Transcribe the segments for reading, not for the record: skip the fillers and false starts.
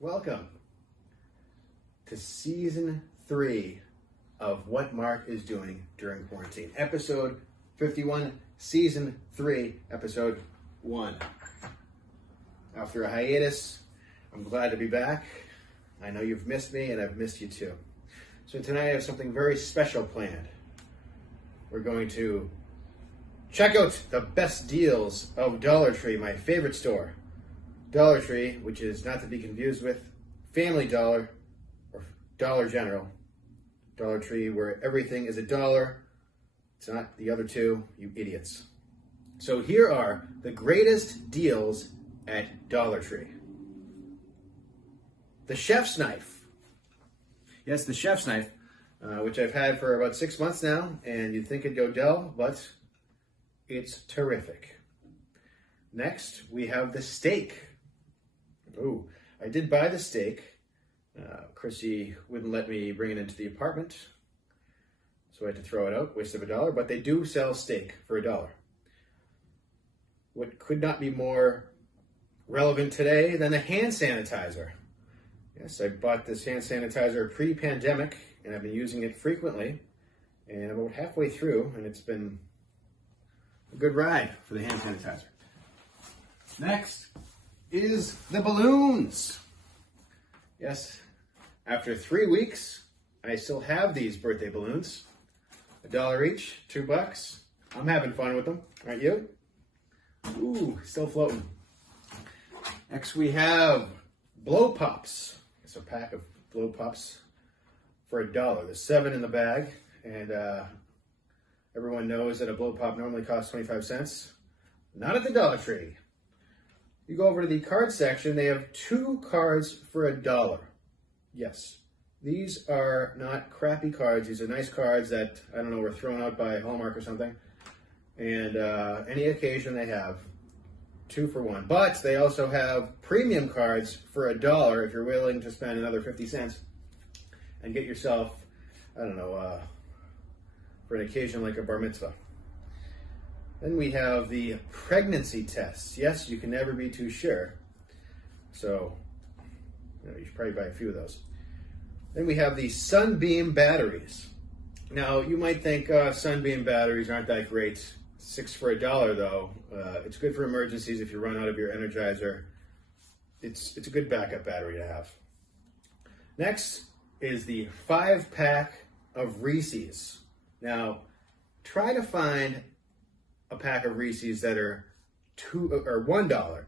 Welcome to season 3 of What Marq is Doing During Quarantine. Episode 51, season 3, episode 1. After a hiatus, I'm glad to be back. I know you've missed me and I've missed you too. So tonight I have something very special planned. We're going to check out the best deals of Dollar Tree, my favorite store. Dollar Tree, which is not to be confused with Family Dollar or Dollar General. Dollar Tree, where everything is $1. It's not the other two, you idiots. So here are the greatest deals at Dollar Tree. The chef's knife. Yes, the chef's knife, which I've had for about 6 months now, and you'd think it'd go dull, but it's terrific. Next, we have the steak. Oh, I did buy the steak. Chrissy wouldn't let me bring it into the apartment, so I had to throw it out, waste of $1, but they do sell steak for $1. What could not be more relevant today than a hand sanitizer? Yes, I bought this hand sanitizer pre-pandemic, and I've been using it frequently, and I'm about halfway through, and it's been a good ride for the hand sanitizer. Next is the balloons. Yes, after 3 weeks, I still have these birthday balloons. $1 each, $2. I'm having fun with them, aren't you? Ooh, still floating. Next we have blow pops. It's a pack of blow pops for $1. There's 7 in the bag, and everyone knows that a blow pop normally costs 25 cents. Not at the Dollar Tree. You go over to the card section, they have 2 cards for $1. Yes, these are not crappy cards. These are nice cards that, I don't know, were thrown out by Hallmark or something. And any occasion they have 2 for 1. But they also have premium cards for $1 if you're willing to spend another 50 cents and get yourself, I don't know, for an occasion like a bar mitzvah. Then we have the pregnancy tests. Yes, you can never be too sure. So, you should probably buy a few of those. Then we have the Sunbeam batteries. Now, you might think Sunbeam batteries aren't that great. 6 for $1 though. It's good for emergencies if you run out of your Energizer. It's a good backup battery to have. Next is the 5-pack of Reese's. Now, try to find a pack of Reese's that are $1,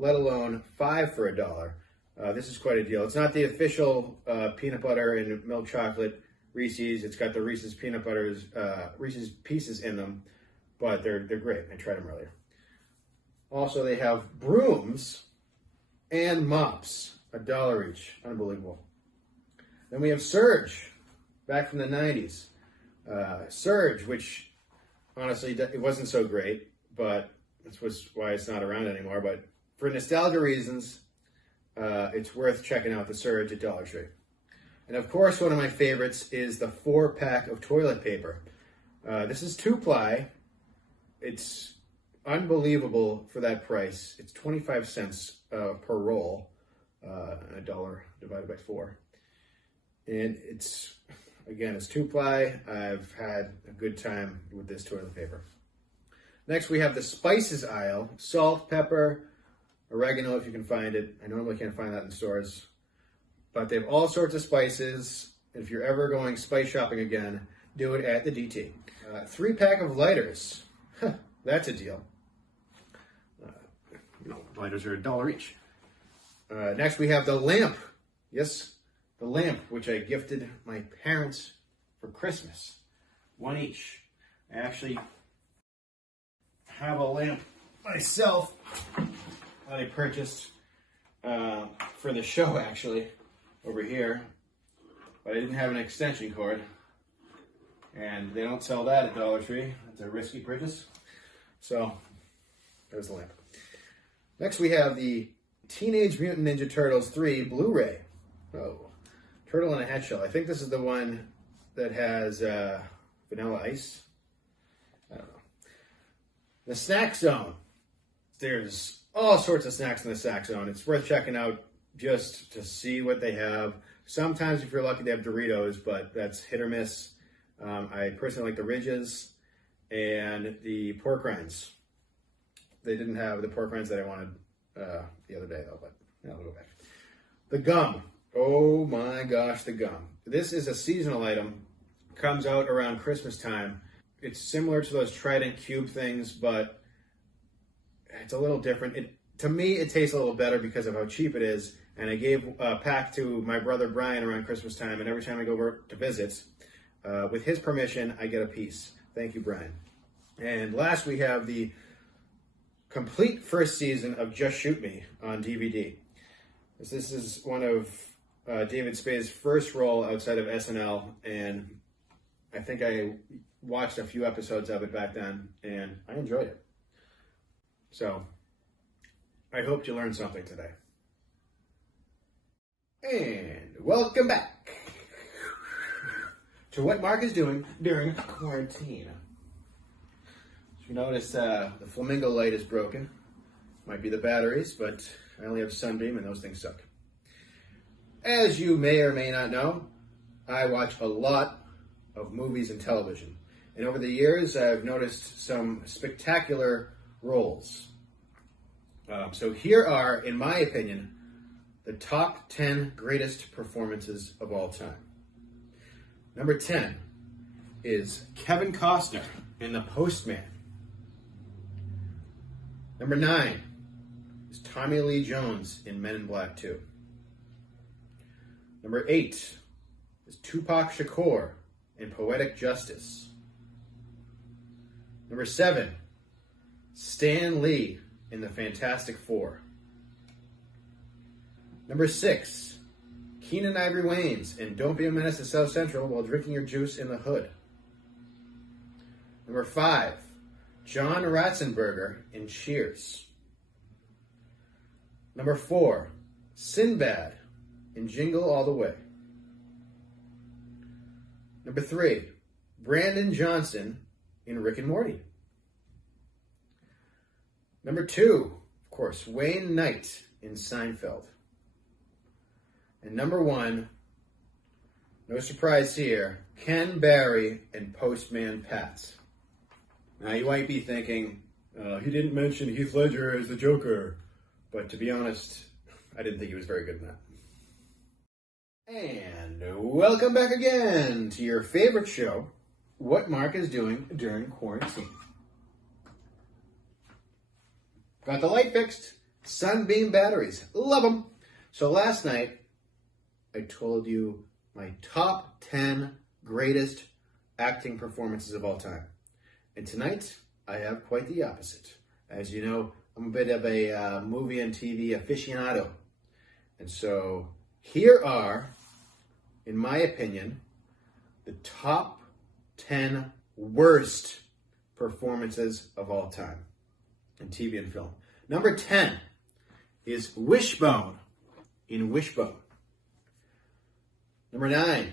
let alone 5 for $1. This is quite a deal. It's not the official peanut butter and milk chocolate Reese's. It's got the Reese's peanut butters, Reese's Pieces in them, but they're great. I tried them earlier. Also, they have brooms and mops, $1 each. Unbelievable. Then we have Surge, back from the 90s. Surge, which honestly, it wasn't so great, but that's why it's not around anymore. But for nostalgia reasons, it's worth checking out the Surge at Dollar Tree. And of course, one of my favorites is the 4-pack of toilet paper. This is 2-ply. It's unbelievable for that price. It's 25 cents per roll, $1 divided by 4. And it's 2-ply. I've had a good time with this toilet paper. Next, we have the spices aisle. Salt, pepper, oregano if you can find it. I normally can't find that in stores. But they have all sorts of spices. If you're ever going spice shopping again, do it at the DT. 3-pack of lighters. That's a deal. Lighters are $1 each. Next, we have the lamp. Yes, the lamp, which I gifted my parents for Christmas. 1 each. I actually have a lamp myself that I purchased for the show, actually, over here. But I didn't have an extension cord. And they don't sell that at Dollar Tree. It's a risky purchase. So, there's the lamp. Next, we have the Teenage Mutant Ninja Turtles 3 Blu-ray. Oh, Turtle in a Hatshell. I think this is the one that has Vanilla Ice. I don't know. The Snack Zone. There's all sorts of snacks in the Snack Zone. It's worth checking out. just to see what they have. Sometimes, if you're lucky, they have Doritos, but that's hit or miss. I personally like the Ridges and the pork rinds. They didn't have the pork rinds that I wanted the other day, though, but I'll go back. The gum. Oh my gosh, the gum. This is a seasonal item. Comes out around Christmas time. It's similar to those Trident Cube things, but it's a little different. To me, it tastes a little better because of how cheap it is. And I gave a pack to my brother Brian around Christmas time, and every time I go over to visit, with his permission, I get a piece. Thank you, Brian. And last, we have the complete first season of Just Shoot Me on DVD. This is one of David Spade's first role outside of SNL, and I think I watched a few episodes of it back then, and I enjoyed it. So, I hope you learned something today. And welcome back to what Mark is doing during quarantine. So you notice the flamingo light is broken. Might be the batteries, but I only have Sunbeam and those things suck. As you may or may not know, I watch a lot of movies and television. And over the years, I've noticed some spectacular roles. So here are, in my opinion, the top 10 greatest performances of all time. Number 10 is Kevin Costner in The Postman. Number 9 is Tommy Lee Jones in Men in Black 2. Number 8 is Tupac Shakur in Poetic Justice. Number 7, Stan Lee in The Fantastic Four. Number 6, Keenan Ivory Wayans in Don't Be a Menace to South Central while drinking your juice in the hood. Number 5, John Ratzenberger in Cheers. Number 4, Sinbad in Jingle All the Way. Number 3, Brandon Johnson in Rick and Morty. Number 2, of course, Wayne Knight in Seinfeld. And number 1, no surprise here, Ken Barry in Postman Pat. Now you might be thinking, he didn't mention Heath Ledger as the Joker. But to be honest, I didn't think he was very good in that. And welcome back again to your favorite show, What Mark is Doing During Quarantine. Got the light fixed. Sunbeam batteries. Love them. So last night, I told you my top 10 greatest acting performances of all time. And tonight, I have quite the opposite. As you know, I'm a bit of a movie and TV aficionado. And so here are, in my opinion, the top 10 worst performances of all time in TV and film. Number 10 is Wishbone in Wishbone. Number 9,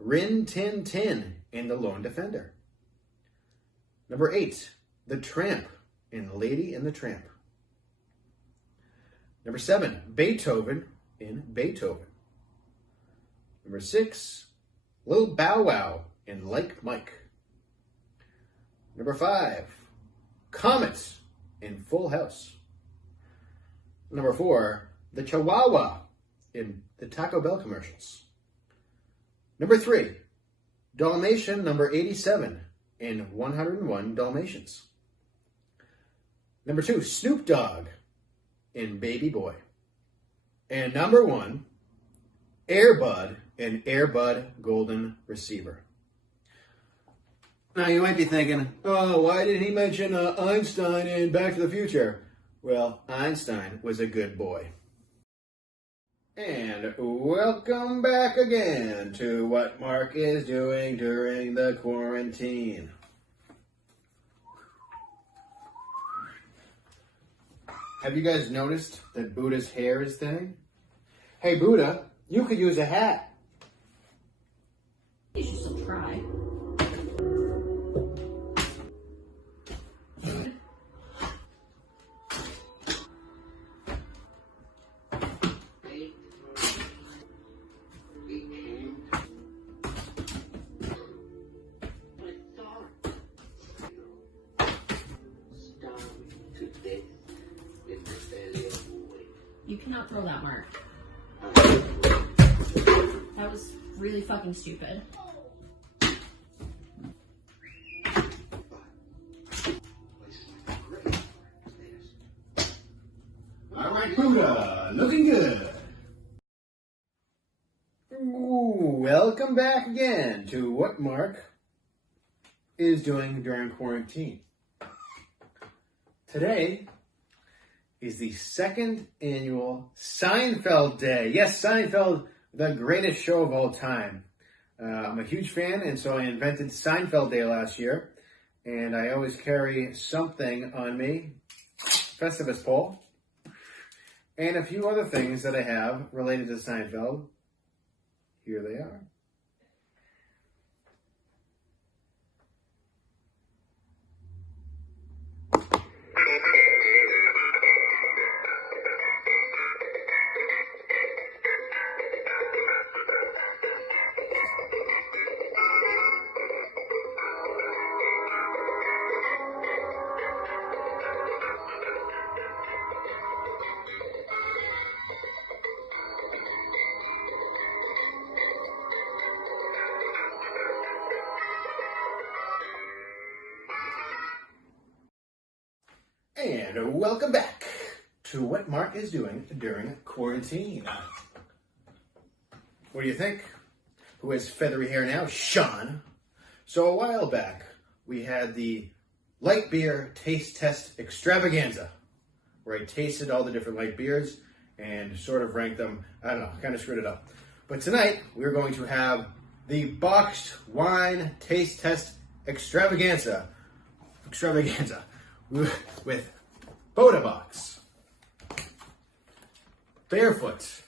Rin Tin Tin in The Lone Defender. Number 8, The Tramp in Lady and the Tramp. Number 7, Beethoven in Beethoven. Number 6, Lil Bow Wow in Like Mike. Number 5, Comet in Full House. Number 4, the Chihuahua in the Taco Bell commercials. Number 3, Dalmatian number 87 in 101 Dalmatians. Number 2, Snoop Dogg in Baby Boy. And number 1, Air Bud in Air Bud Golden Receiver. Now you might be thinking, oh, why did he mention Einstein in Back to the Future? Well, Einstein was a good boy. And welcome back again to what Mark is doing during the quarantine. Have you guys noticed that Buddha's hair is thinning? Hey, Buddha, you could use a hat. You should still try. cannot throw that, Mark. That was really fucking stupid. All right, Buddha, looking good. Welcome back again to what Marq is doing during quarantine. Today is the second annual Seinfeld Day. Yes, Seinfeld, the greatest show of all time. I'm a huge fan, and so I invented Seinfeld Day last year. And I always carry something on me, Festivus pole, and a few other things that I have related to Seinfeld. Here they are. And welcome back to what Marq is doing during quarantine. What do you think? Who has feathery hair now? Sean. So a while back, we had the light beer taste test extravaganza, where I tasted all the different light beers and sort of ranked them. I don't know, kind of screwed it up. But tonight, we're going to have the boxed wine taste test extravaganza with Boda Box, Barefoot,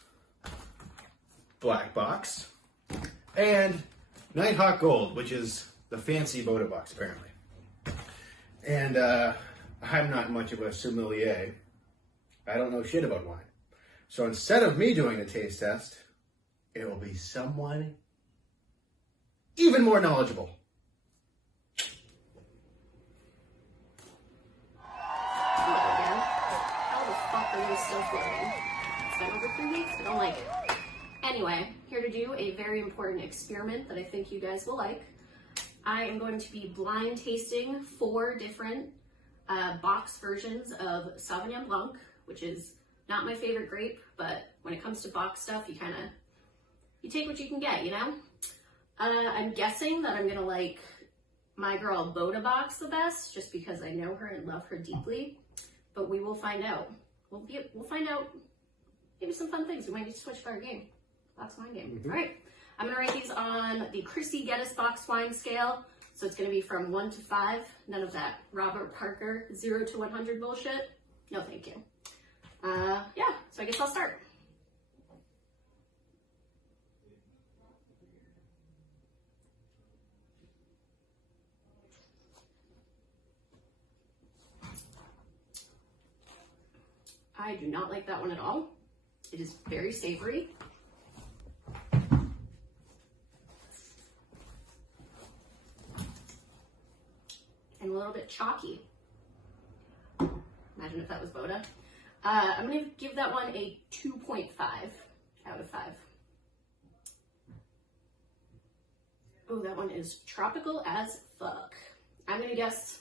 Black Box, and Nighthawk Gold, which is the fancy Boda Box, apparently. And I'm not much of a sommelier. I don't know shit about wine. So instead of me doing the taste test, it will be someone even more knowledgeable. Still floating. It's been over 3 weeks. I don't like it. Anyway, here to do a very important experiment that I think you guys will like. I am going to be blind tasting 4 different box versions of Sauvignon Blanc, which is not my favorite grape, but when it comes to box stuff, you take what you can get, you know? I'm guessing that I'm gonna like my girl Boda Box the best, just because I know her and love her deeply, but we will find out. We'll find out maybe some fun things. We might need to switch for our game. Box wine game. Mm-hmm. All right. I'm going to rate these on the Chrissy Geddes box wine scale. So it's going to be from 1 to 5. None of that Robert Parker 0 to 100 bullshit. No, thank you. Yeah, so I guess I'll start. I do not like that one at all. It is very savory. And a little bit chalky. Imagine if that was Boda. I'm going to give that one a 2.5 out of 5. Oh, that one is tropical as fuck. I'm going to guess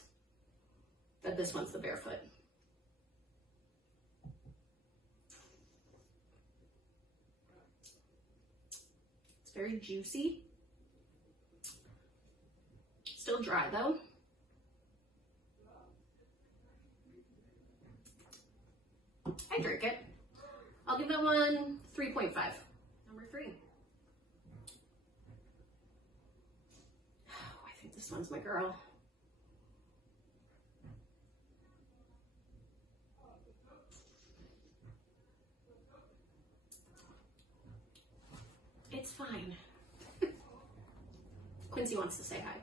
that this one's the Barefoot. Very juicy. Still dry though. I drink it. I'll give that one 3.5. Number 3. Oh, I think this one's my girl. It's fine. Quincy wants to say hi.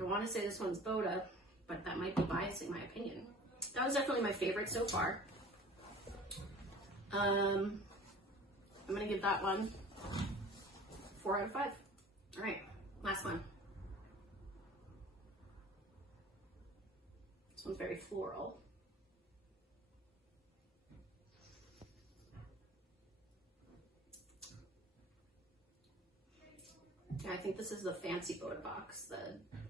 I want to say this one's Boda, but that might be biasing my opinion. That was definitely my favorite so far. I'm going to give that one 4 out of 5. All right, last one. This one's very floral. Yeah, I think this is the fancy Boda box, the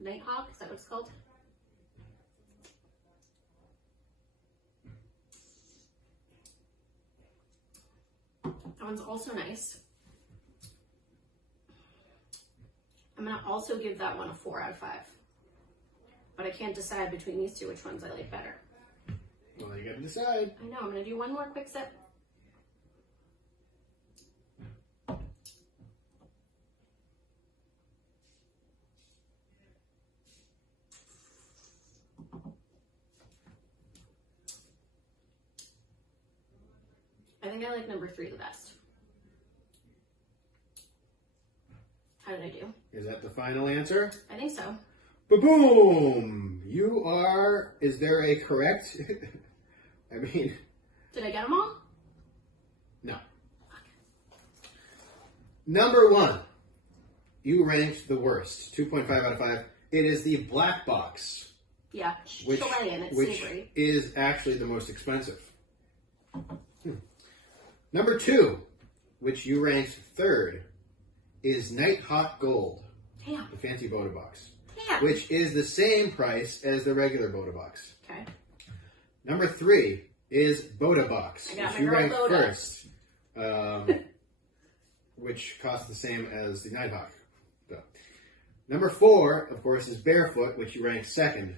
Nighthawk, is that what it's called? That one's also nice. I'm gonna also give that one a 4 out of 5. But I can't decide between these two which ones I like better. Well, you gotta decide. I know, I'm gonna do one more quick sip. I think I like number 3 the best. How did I do? Is that the final answer? I think so. Ba-boom! You are, is there a correct? I mean. Did I get them all? No. Number 1. You ranked the worst. 2.5 out of 5. It is the black box. Yeah, Chilean, it's savory. Is actually the most expensive. Number 2, which you ranked 3rd, is Nighthawk Gold. Damn. The fancy Boda box. Damn. Which is the same price as the regular Boda box. Okay. Number 3 is Boda box, I got which my you girl ranked Boda. first, which costs the same as the Nighthawk. So. Number 4, of course, is Barefoot, which you ranked 2nd.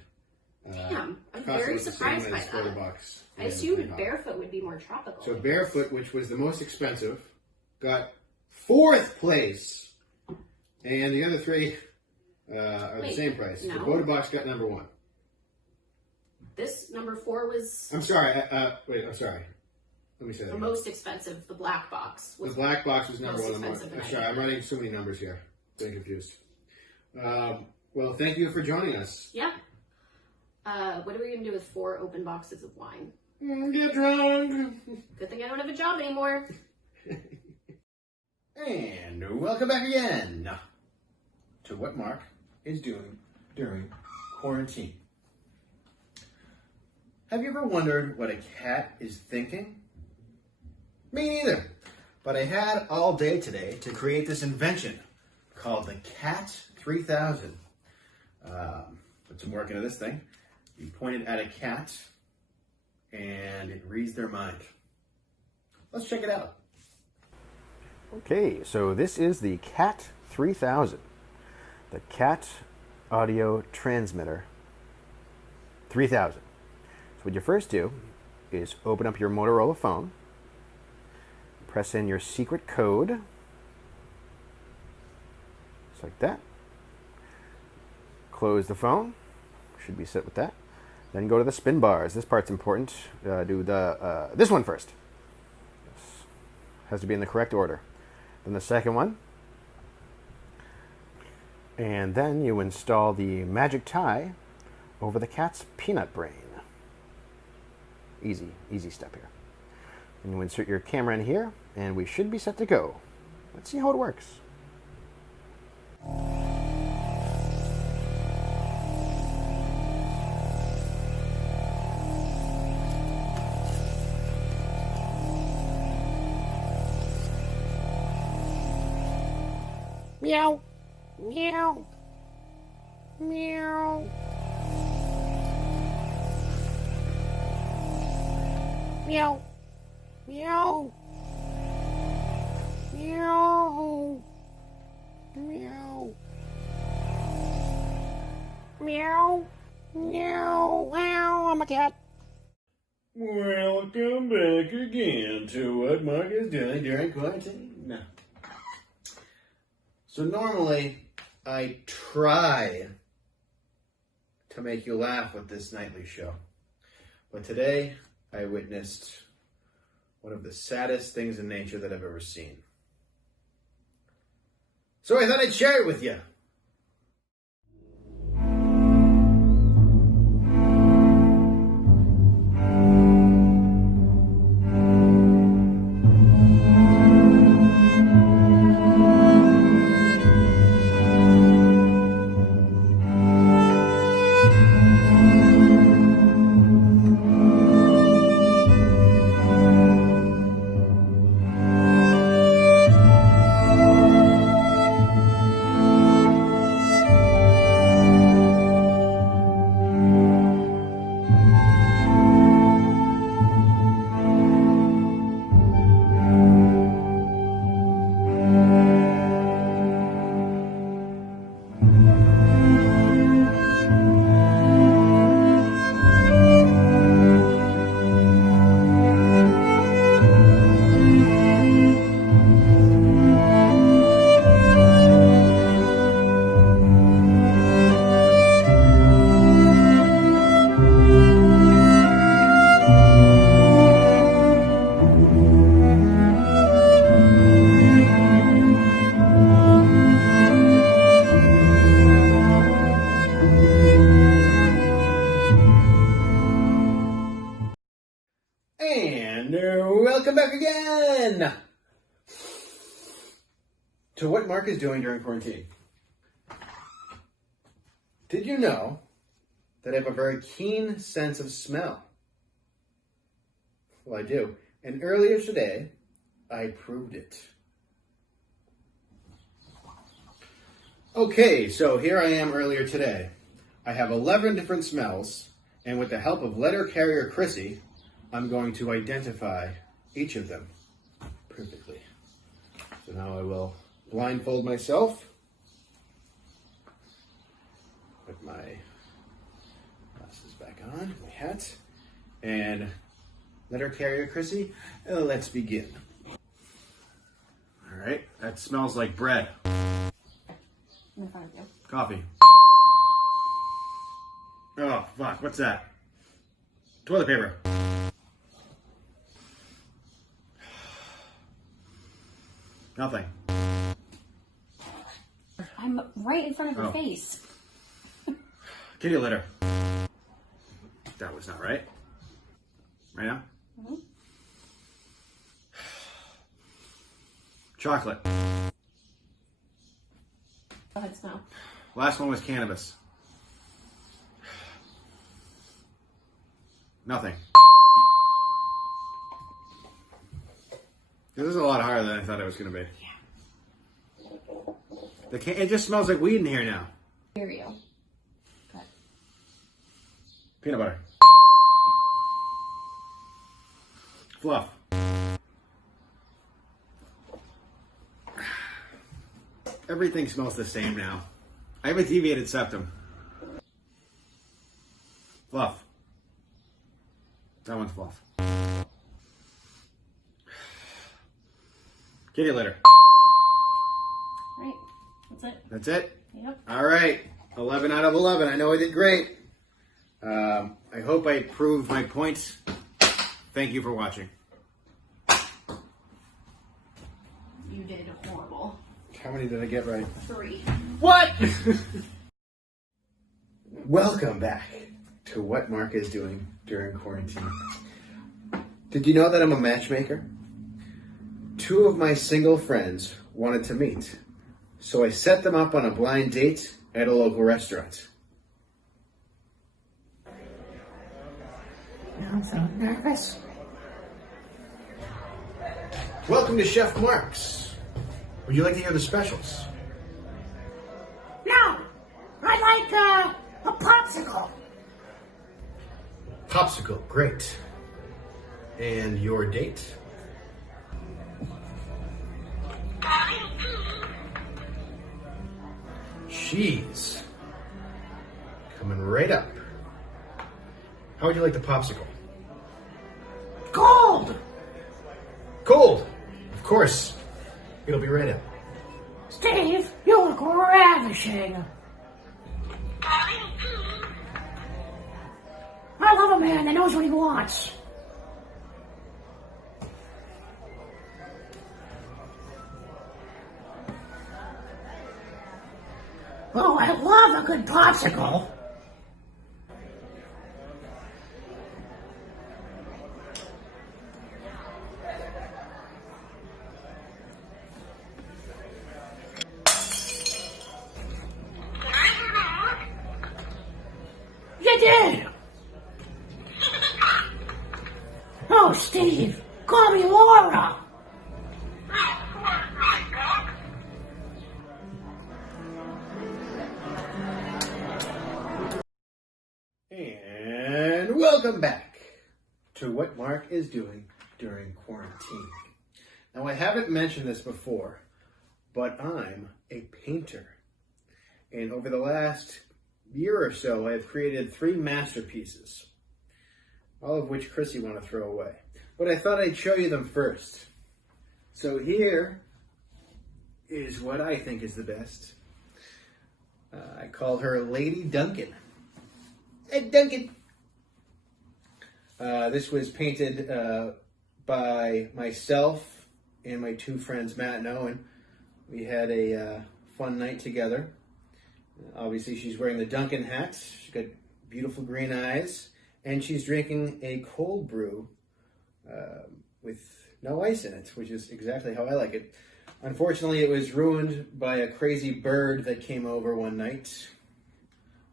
Damn, I'm costs very about the surprised same by as that. Boda box I and assumed Nighthawk. Barefoot would be more tropical. So Barefoot, which was the most expensive, got 4th place, and the other 3 are the same price. No. The Boda box got number 1. This number 4 was I'm sorry. I'm sorry. Let me say that the again. most expensive. The black box The was black box was number most 1. expensive I'm than sorry. I I'm writing so many numbers here. Getting confused. Well, thank you for joining us. Yeah. What are we gonna do with 4 open boxes of wine? Get drunk. Good thing I don't have a job anymore. And welcome back again to what Mark is doing during quarantine. Have you ever wondered what a cat is thinking? Me neither. But I had all day today to create this invention called the Cat 3000. Put some work into this thing. You point it at a cat and it reads their mind. Let's check it out. Okay, so this is the Cat 3000, the Cat Audio Transmitter 3000. So what you first do is open up your Motorola phone, press in your secret code, just like that. Close the phone, should be set with that. Then go to the spin bars. This part's important. Do the this one first. This has to be in the correct order. Then the second one. And then you install the magic tie over the cat's peanut brain. Easy, easy step here. And you insert your camera in here, and we should be set to go. Let's see how it works. Meow. Meow. Meow. Meow. Meow. Meow. Meow. Meow. Meow. Wow, I'm a cat. Welcome back again to what Mark is doing during quarantine. So normally, I try to make you laugh with this nightly show. But today, I witnessed one of the saddest things in nature that I've ever seen. So I thought I'd share it with you. And welcome back again to what Mark is doing during quarantine. Did you know that I have a very keen sense of smell? Well, I do. And earlier today, I proved it. Okay, so here I am earlier today. I have 11 different smells, and with the help of letter carrier Chrissy, I'm going to identify each of them perfectly. So now I will blindfold myself, put my glasses back on, my hat, and letter carrier Chrissy, let's begin. All right, that smells like bread. In front of you. Coffee. Oh, fuck, what's that? Toilet paper. Nothing. I'm right in front of your Oh. face. Kitty litter. That was not right. Right now? Mm-hmm. Chocolate. Go ahead, smell. Last one was cannabis. Nothing. This is a lot harder than I thought it was going to be. Yeah. It just smells like weed in here now. Cereal. Good. Peanut butter. Fluff. Everything smells the same now. I have a deviated septum. Fluff. That one's fluff. Kitty litter. Right. That's it. That's it? Yep. All right. 11 out of 11. I know I did great. I hope I proved my point. Thank you for watching. You did horrible. How many did I get right? 3. What? Welcome back to what Mark is doing during quarantine. Did you know that I'm a matchmaker? 2 of my single friends wanted to meet, so I set them up on a blind date at a local restaurant. I'm so nervous. Welcome to Chef Marq's. Would you like to hear the specials? No! I'd like a popsicle. Popsicle, great. And your date? Cheese. Coming right up. How would you like the popsicle? Cold! Cold! Of course. It'll be right up. Steve, you look ravishing. I love a man that knows what he wants. Oh, I love a good popsicle. You did. Oh, Steve, call me Laura. And welcome back to what Mark is doing during quarantine. Now, I haven't mentioned this before, but I'm a painter. And over the last year or so, I've created 3 masterpieces, all of which Chrissy want to throw away. But I thought I'd show you them first. So here is what I think is the best. I call her Lady Duncan. Hey, Duncan! This was painted by myself and my 2 friends, Matt and Owen. We had a fun night together. Obviously, she's wearing the Duncan hat. She's got beautiful green eyes. And she's drinking a cold brew with no ice in it, which is exactly how I like it. Unfortunately, it was ruined by a crazy bird that came over one night.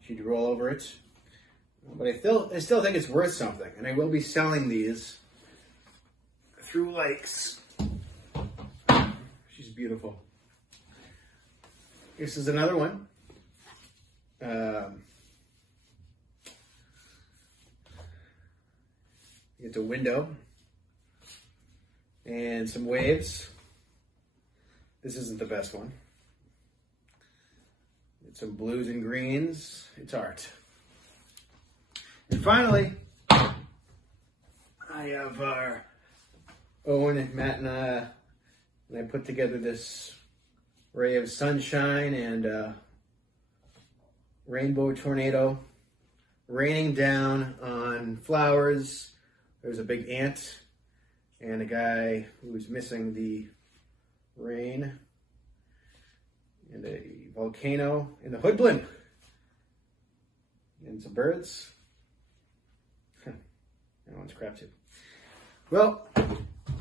She'd roll over it. But I still think it's worth something, and I will be selling these through likes. She's beautiful. This is another one. It's a window and some waves. This isn't the best one. It's some blues and greens. It's art. And finally, I have our Owen, Matt, and I put together this ray of sunshine and rainbow tornado raining down on flowers. There's a big ant and a guy who's missing the rain, and a volcano in the hood blimp, and some birds. That one's crap too. Well,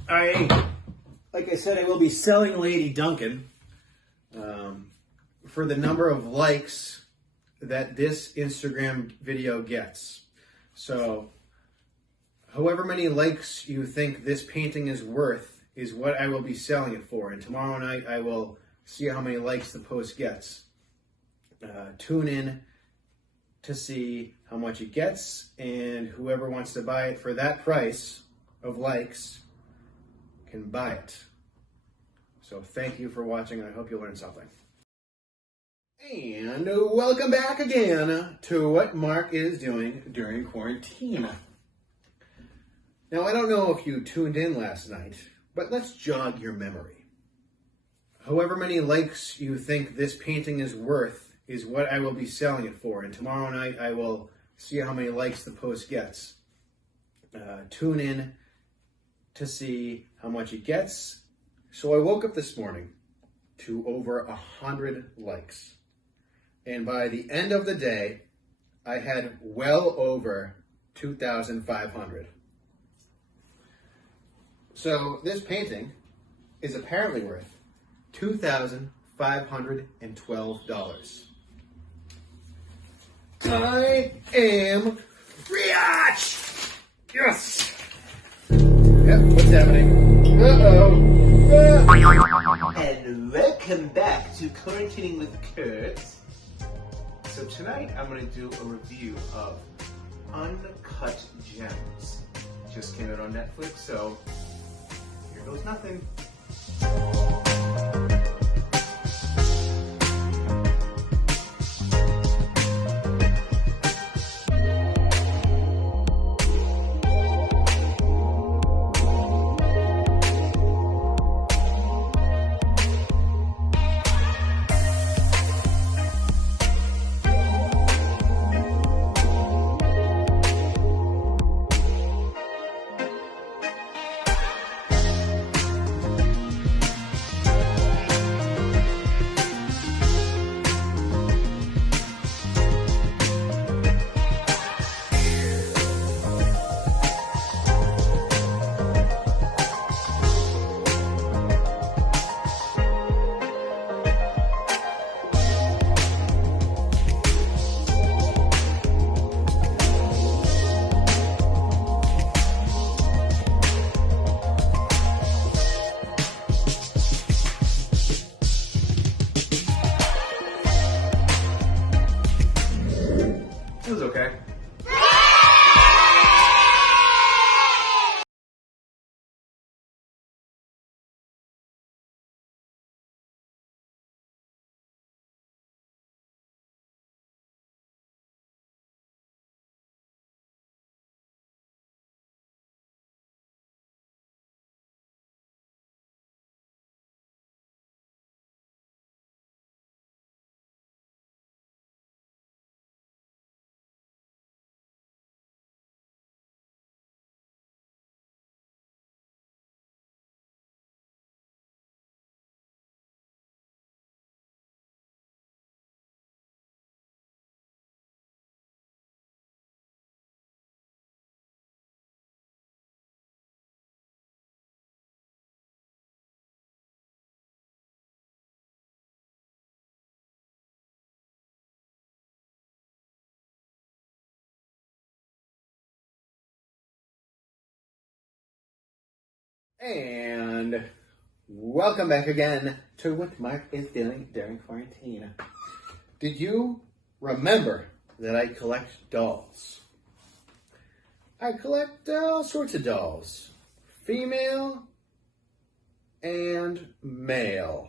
like I said, I will be selling Lady Duncan for the number of likes that this Instagram video gets. So, however many likes you think this painting is worth is what I will be selling it for. And tomorrow night I will see how many likes the post gets. Tune in to see how much it gets, and whoever wants to buy it for that price of likes can buy it. So thank you for watching, and I hope you learned something. And welcome back again to what Mark is doing during quarantine. Now, I don't know if you tuned in last night, but let's jog your memory. However many likes you think this painting is worth is what I will be selling it for. And tomorrow night I will see how many likes the post gets. Tune in to see how much it gets. So I woke up this morning to over 100 likes. And by the end of the day, I had well over 2,500. So this painting is apparently worth $2,512. I am rich! Yes! Yep, what's happening? Uh-oh. And welcome back to Quarantining with Kurt. So tonight I'm going to do a review of Uncut Gems. Just came out on Netflix, so here goes nothing. And welcome back again to what Marq is doing during quarantine. Did you remember that I collect dolls? I collect all sorts of dolls, female and male.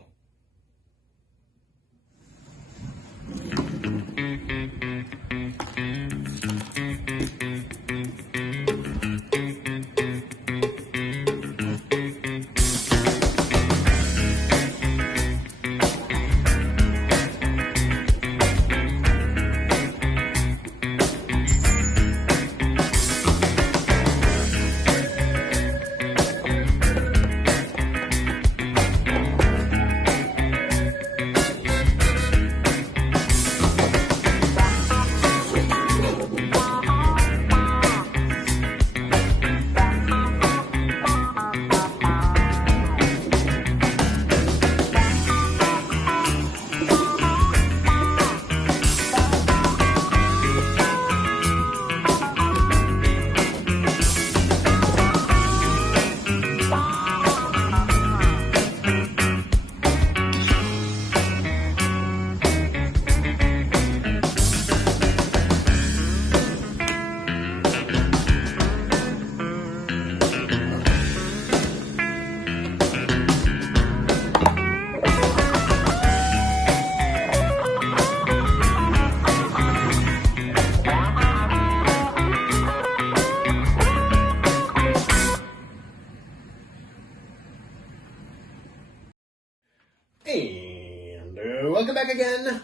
And welcome back again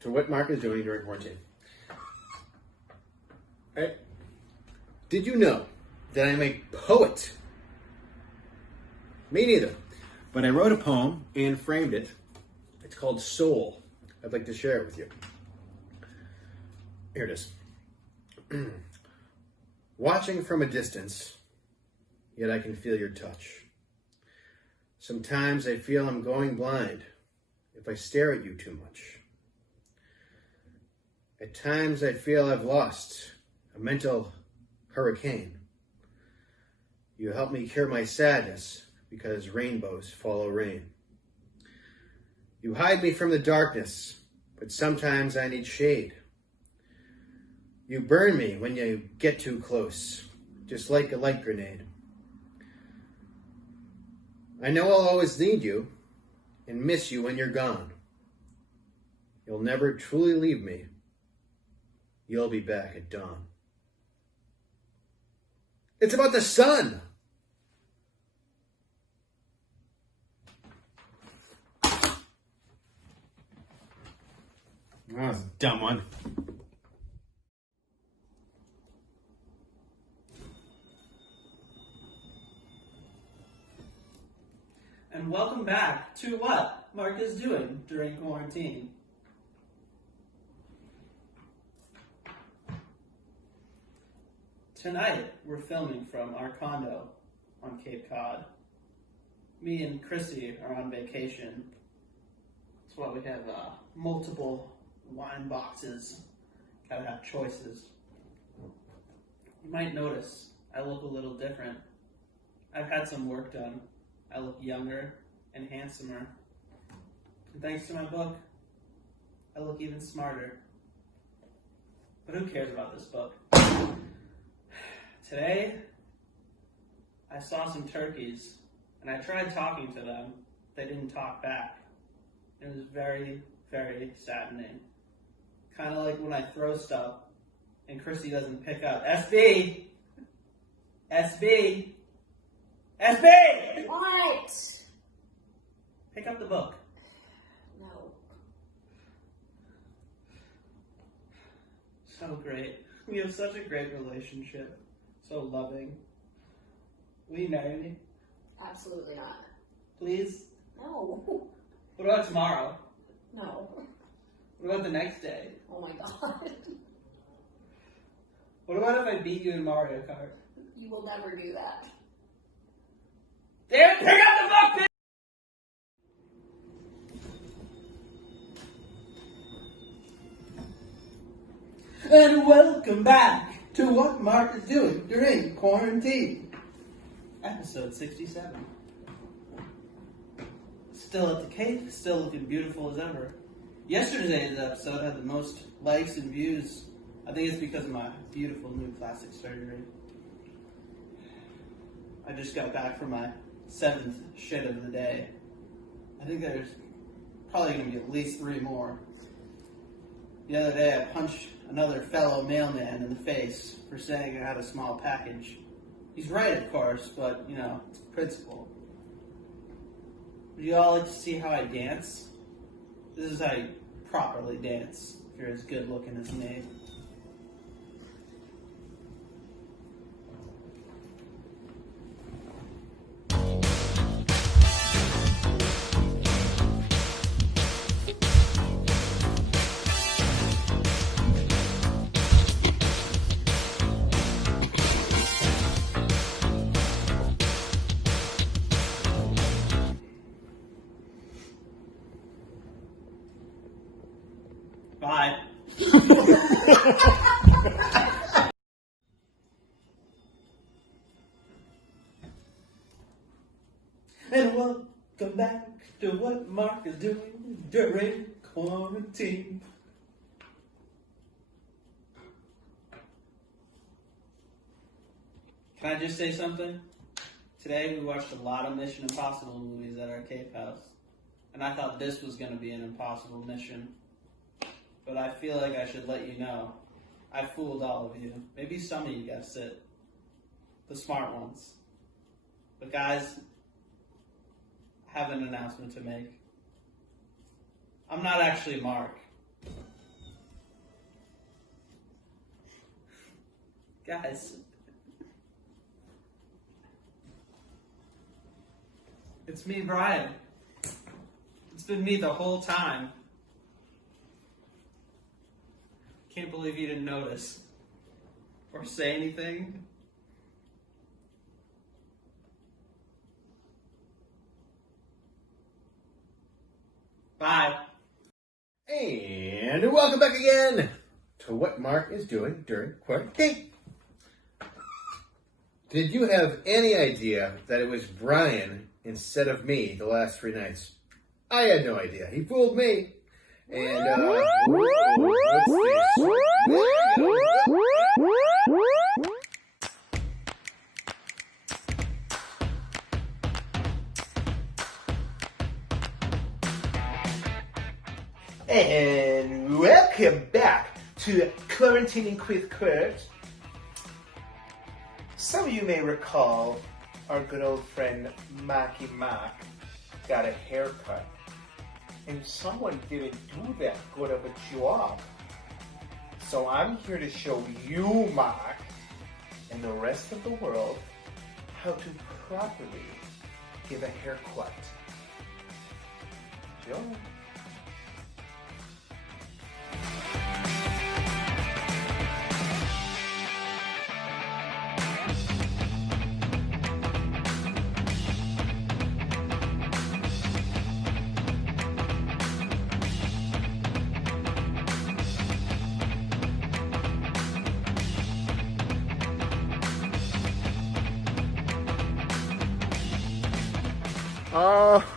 to what Marq is doing during quarantine. Right? Did you know that I'm a poet? Me neither. But I wrote a poem and framed it. It's called Soul. I'd like to share it with you. Here it is. Watching from a distance, yet I can feel your touch. Sometimes I feel I'm going blind if I stare at you too much. At times I feel I've lost a mental hurricane. You help me cure my sadness because rainbows follow rain. You hide me from the darkness, but sometimes I need shade. You burn me when you get too close, just like a light grenade. I know I'll always need you and miss you when you're gone. You'll never truly leave me. You'll be back at dawn. It's about the sun. That was a dumb one. And welcome back to what Marq is doing during quarantine. Tonight, we're filming from our condo on Cape Cod. Me and Chrissy are on vacation. That's why we have multiple wine boxes. Gotta have choices. You might notice I look a little different. I've had some work done. I look younger and handsomer. And thanks to my book, I look even smarter. But who cares about this book? Today, I saw some turkeys, and I tried talking to them. They didn't talk back. It was very, very saddening. Kind of like when I throw stuff, and Chrissy doesn't pick up. SB! SB! SB! What? Pick up the book. No. So great. We have such a great relationship. So loving. Will you marry me? Absolutely not. Please? No. What about tomorrow? No. What about the next day? Oh my god. What about if I beat you in Mario Kart? You will never do that. Damn, pick up the book, bitch! And welcome back to what Marq is doing during quarantine. Episode 67. Still at the Cape, still looking beautiful as ever. Yesterday's episode had the most likes and views. I think it's because of my beautiful new plastic surgery. I just got back from my 7th shit of the day. I think there's probably going to be at least 3 more. The other day I punched another fellow mailman in the face for saying I had a small package. He's right, of course, but, you know, it's principle. Would you all like to see how I dance? This is how you properly dance if you're as good looking as me. Bye. And welcome back to what Marq is doing during quarantine. Can I just say something? Today we watched a lot of Mission Impossible movies at our Cape house. And I thought this was going to be an impossible mission. But I feel like I should let you know. I fooled all of you. Maybe some of you guessed it. The smart ones. But guys, I have an announcement to make. I'm not actually Marq. Guys. It's me, Brian. It's been me the whole time. Can't believe you didn't notice or say anything. Bye. And welcome back again to what Marq is doing during quarantine. Did you have any idea that it was Brian instead of me the last 3 nights? I had no idea. He fooled me. And, let's see. And welcome back to Quarantining with Kurt. Some of you may recall our good old friend Marq got a haircut. And someone didn't do that good of a job. So I'm here to show you, Marq, and the rest of the world how to properly give a haircut. Joe?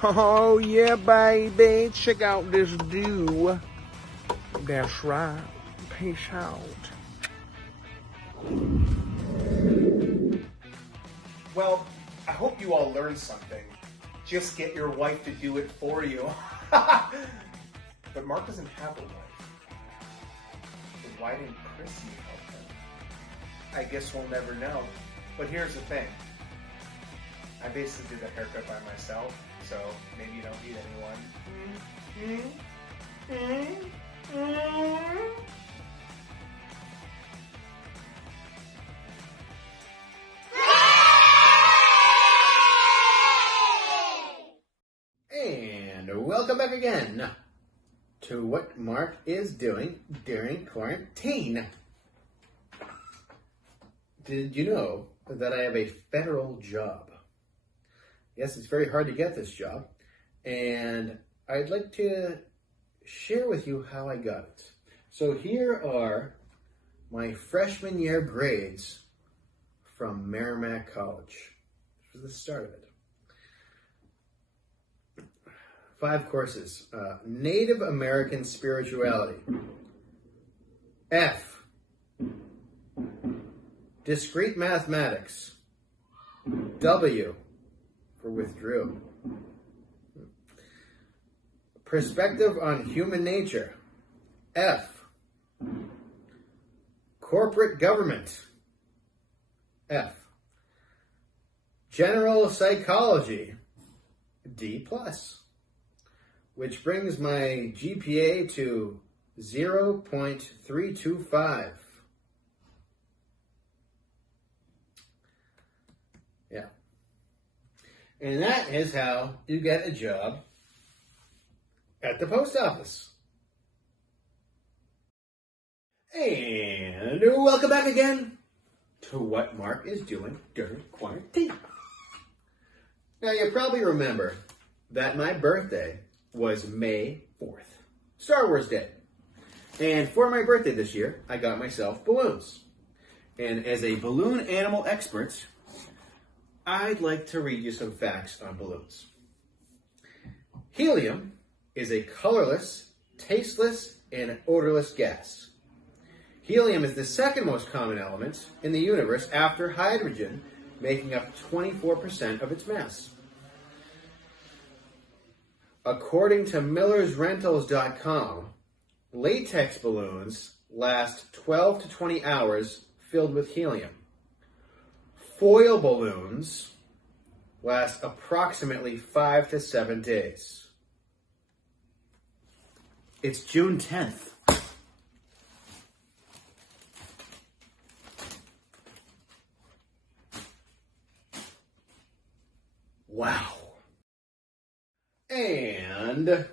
Oh, yeah, baby. Check out this do. That's right. Peace out. Well, I hope you all learned something. Just get your wife to do it for you. But Marq doesn't have a wife. So why didn't Chrissy help him? I guess we'll never know. But here's the thing. I basically did the haircut by myself, so maybe you don't need anyone. And welcome back again to what Marq is doing during quarantine. Did you know that I have a federal job? Yes, it's very hard to get this job, and I'd like to share with you how I got it. So here are my freshman year grades from Marq College. This was the start of it. 5 courses. Native American spirituality. F. Discrete mathematics. W for withdrew. Perspective on human nature. F. Corporate government. F. General psychology. D+. Which brings my GPA to 0.325. Yeah. And that is how you get a job at the post office. And welcome back again to what Mark is doing during quarantine. Now, you probably remember that my birthday was May 4th, Star Wars Day. And for my birthday this year, I got myself balloons. And as a balloon animal expert, I'd like to read you some facts on balloons. Helium is a colorless, tasteless, and odorless gas. Helium is the second most common element in the universe after hydrogen, making up 24% of its mass. According to millersrentals.com, latex balloons last 12 to 20 hours filled with helium. Foil balloons last approximately 5 to 7 days. It's June 10th. Wow. And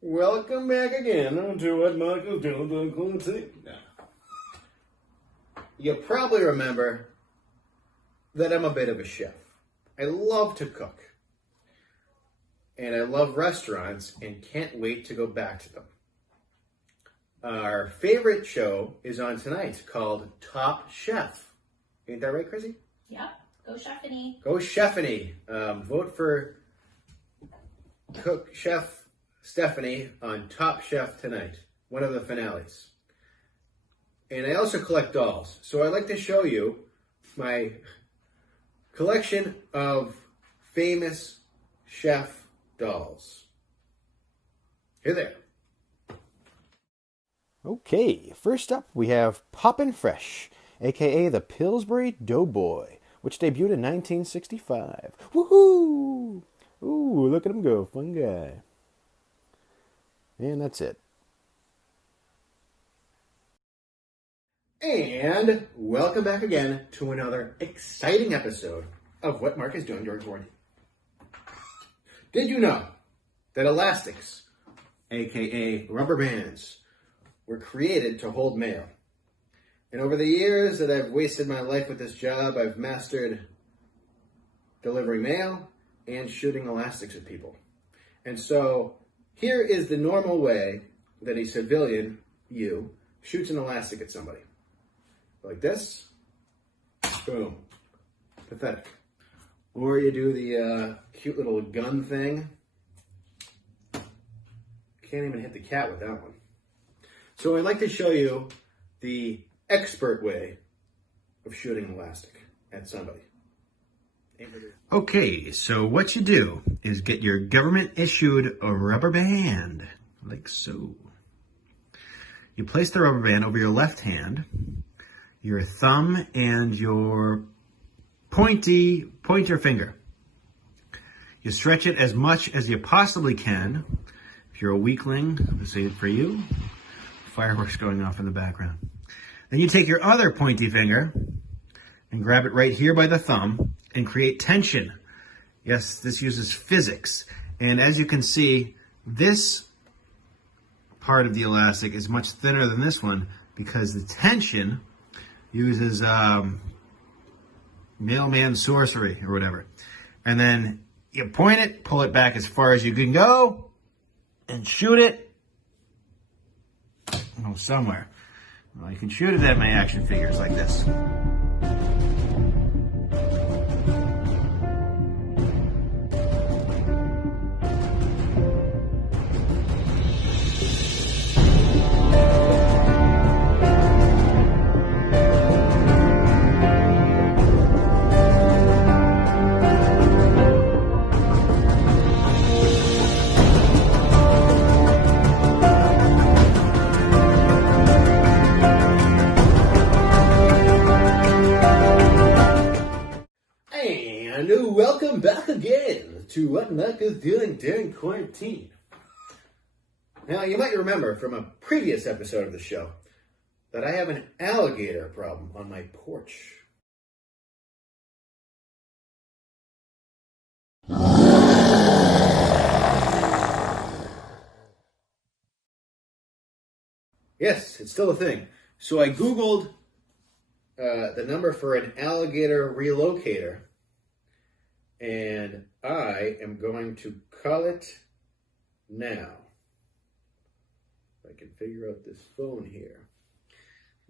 welcome back again to what Mark is doing. You probably remember that I'm a bit of a chef. I love to cook. And I love restaurants and can't wait to go back to them. Our favorite show is on tonight called Top Chef. Ain't that right, Chrissy? Yep. Go Chefany. Go Chefany. Vote for Cook Chef Stephanie on Top Chef tonight, one of the finales. And I also collect dolls, so I'd like to show you my collection of famous chef dolls. Here they are. Okay, first up we have Poppin' Fresh, aka the Pillsbury Doughboy, which debuted in 1965. Woohoo! Ooh, look at him go, fun guy. And that's it. And welcome back again to another exciting episode of What Mark is Doing During Quarantine. Did you know that elastics, aka rubber bands, were created to hold mail? And over the years that I've wasted my life with this job, I've mastered delivering mail and shooting elastics at people. And so here is the normal way that a civilian, you, shoots an elastic at somebody. Like this. Boom. Pathetic. Or you do the cute little gun thing. Can't even hit the cat with that one. So I'd like to show you the expert way of shooting an elastic at somebody. Okay, so what you do is get your government-issued rubber band, like so. You place the rubber band over your left hand, your thumb, and your pointer finger. You stretch it as much as you possibly can. If you're a weakling, let's say it for you. Fireworks going off in the background. Then you take your other pointy finger and grab it right here by the thumb and create tension. Yes, this uses physics. And as you can see, this part of the elastic is much thinner than this one because the tension uses mailman sorcery or whatever. And then you point it, pull it back as far as you can go, and shoot it. Oh, somewhere. Well, you can shoot it at my action figures like this. Hello, welcome back again to what Marq is doing during quarantine. Now, you might remember from a previous episode of the show that I have an alligator problem on my porch. Yes, it's still a thing. So I Googled the number for an alligator relocator, and I am going to call it now. If I can figure out this phone here.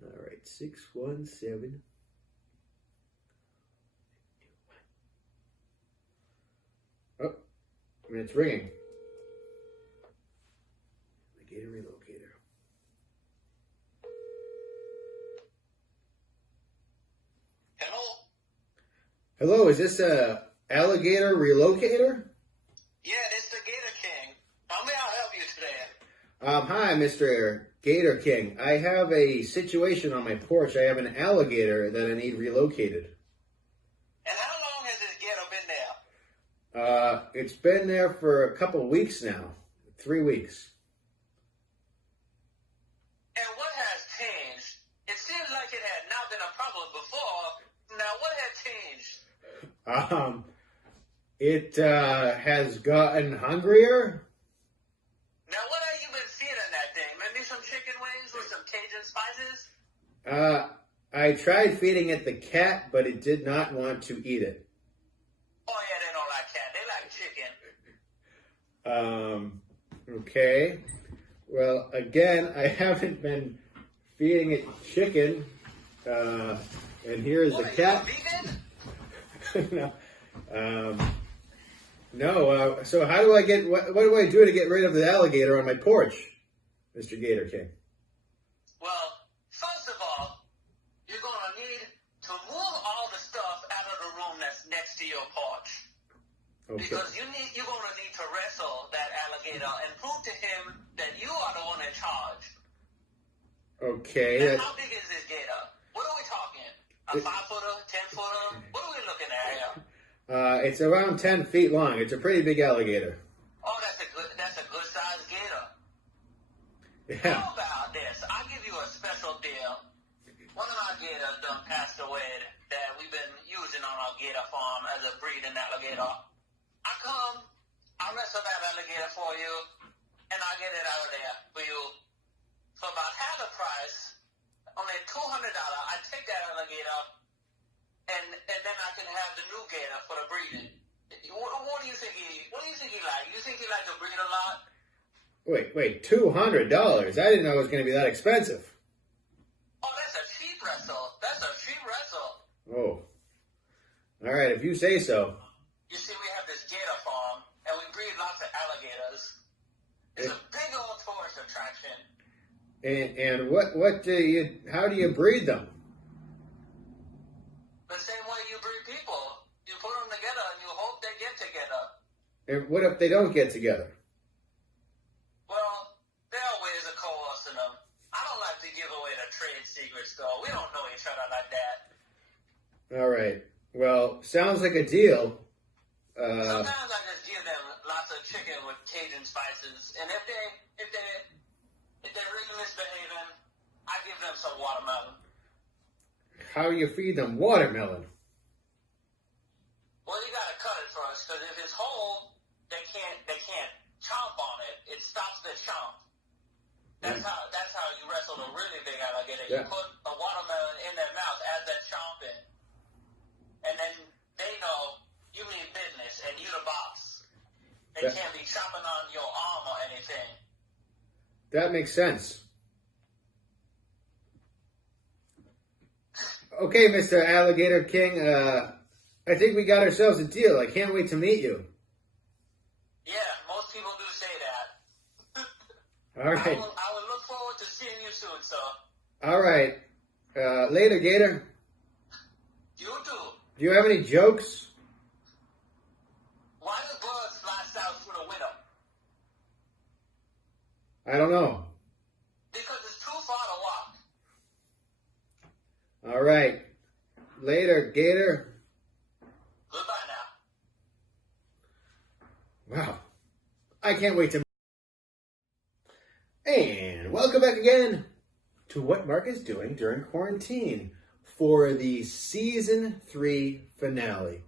All right, 617. Oh, it's ringing. Alligator relocator. Hello, is this a alligator relocator? Yeah, this is the Gator King. How may I help you today? Hi, Mr. Gator King. I have a situation on my porch. I have an alligator that I need relocated. And how long has this gator been there? It's been there for a couple weeks now. 3 weeks. And what has changed? It seems like it had not been a problem before. Now, what had changed? It has gotten hungrier. Now, what have you been feeding that thing? Maybe some chicken wings with some Cajun spices? I tried feeding it the cat, but it did not want to eat it. Oh, yeah, they don't like cat. They like chicken. Okay. Well, again, I haven't been feeding it chicken. And here's the cat. No. No. So how do I get? What do I do to get rid of the alligator on my porch, Mr. Gator King? Well, first of all, you're going to need to move all the stuff out of the room that's next to your porch. Okay. Because you're going to need to wrestle that alligator and prove to him that you are the one in charge. Okay. And how big is this gator? What are we talking? A 5-footer, 10-footer? What are we looking at here? It's around 10 feet long. It's a pretty big alligator. Oh, that's a good sized gator. Yeah. How about this? I'll give you a special deal. One of our gators done passed away that we've been using on our gator farm as a breeding alligator. I wrestle that alligator for you, and I get it out of there for you for about half the price. Only $200. I take that alligator, and then I can have the new gator for the breeding. What do you think he like? You think he like to breed a lot? Wait, $200? I didn't know it was going to be that expensive. Oh, that's a cheap wrestle. That's a cheap wrestle. Oh. All right, if you say so. You see, we have this gator farm, and we breed lots of alligators. It's a big old tourist attraction. And how do you breed them? The same way you breed people. You put them together, and you hope they get together. And what if they don't get together? Well, there are ways of coercing them. I don't like to give away the trade secrets, though. We don't know each other like that. All right. Well, sounds like a deal. Sometimes I just give them lots of chicken with Cajun spices, and if they're really misbehaving, I give them some watermelon. How do you feed them watermelon? Well, you gotta cut it first, because if it's whole, they can't chomp on it. It stops the chomp. That's how you wrestle a really big alligator. You put a watermelon in their mouth as they're chomping, and then they know you mean business and you the boss. They can't be chopping on your arm or anything. That makes sense. Okay, Mr. Alligator King, I think we got ourselves a deal. I can't wait to meet you. Yeah, most people do say that. All right. I will look forward to seeing you soon, sir. All right. Later, Gator. You too. Do you have any jokes? Why do birds fly south through the winter? I don't know. Because it's too far to walk. All right. Later, Gator. Goodbye now. Wow. I can't wait to... And welcome back again to what Mark is doing during quarantine for the Season 3 finale.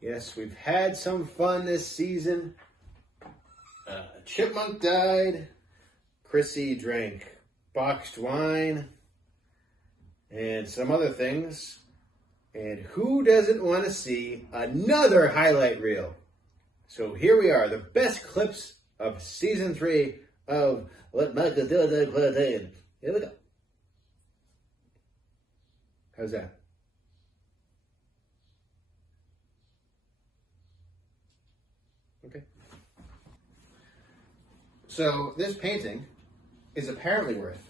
Yes, we've had some fun this season. Chipmunk died. Chrissy drank boxed wine. And some other things. And who doesn't want to see another highlight reel? So here we are, the best clips of Season 3 of What Mark is Doing During Quarantine. Here we go. How's that? Okay. So this painting is apparently worth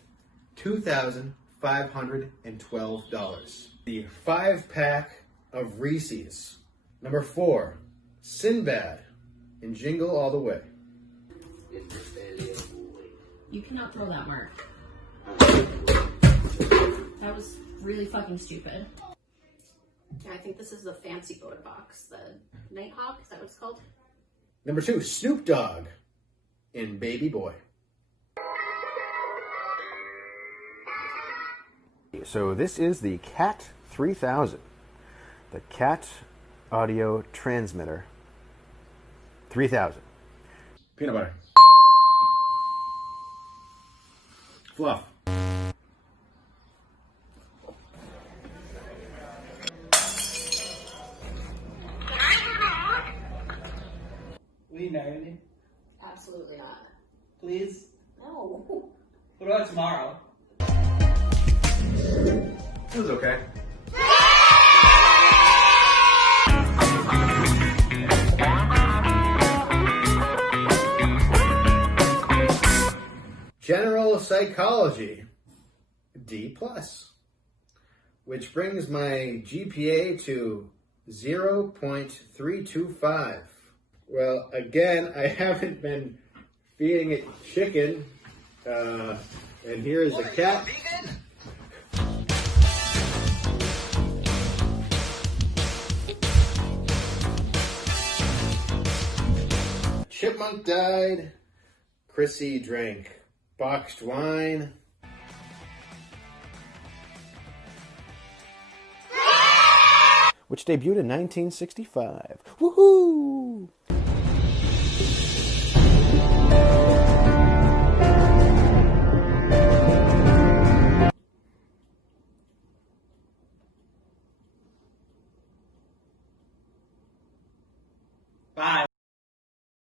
$2,512. The 5-pack of Reese's. Number 4, Sinbad in Jingle All the Way. You cannot throw that, Mark. That was really fucking stupid. Yeah, I think this is the fancy photo box. The Nighthawk, is that what it's called? Number 2, Snoop Dogg in Baby Boy. So this is the CAT 3000, the CAT audio transmitter 3000. Peanut butter. Fluff. We married? Absolutely not. Please? No. What about tomorrow? It was okay. General Psychology, D+, which brings my GPA to 0.325. Well, again, I haven't been feeding it chicken, and here is the cat. Chipmunk died. Chrissy drank boxed wine. Which debuted in 1965. Woohoo!